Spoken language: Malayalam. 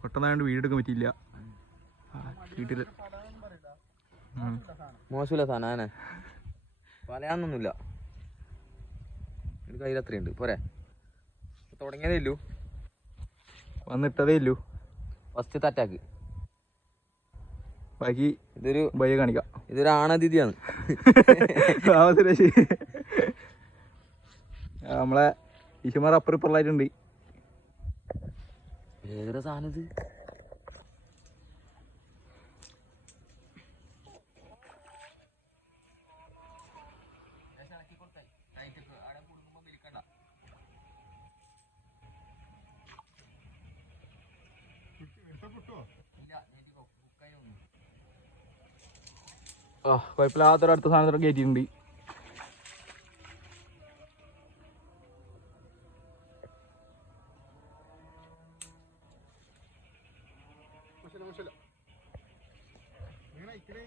പെട്ടെന്നായോണ്ട് വീടെടുക്കാൻ പറ്റിയില്ല. വീട്ടിൽ. മോശമില്ല സാധനം പറയാന്നൊന്നുമില്ല ഒരു കയ്യിൽ അത്രയുണ്ട്. പോരെ. തുടങ്ങിയതേ ഇല്ലു വന്നിട്ടതേ ഇല്ലു ഫസ്റ്റ് അറ്റാക്ക് ബാക്കി ഇതൊരു ബൈ കാണിക്കാം. ഇതൊരു ആണതിഥിയാണ്. നമ്മളെ ഇഷുമാർ അപ്പുറം ഏതൊരു സാധനം ഇത്? ആ കുഴപ്പമില്ലാത്തൊരു അടുത്ത സാധനത്തിനൊക്കെ കയറ്റിയിട്ടുണ്ട് മോശമില്ല എങ്ങനെ ഇക്കണേ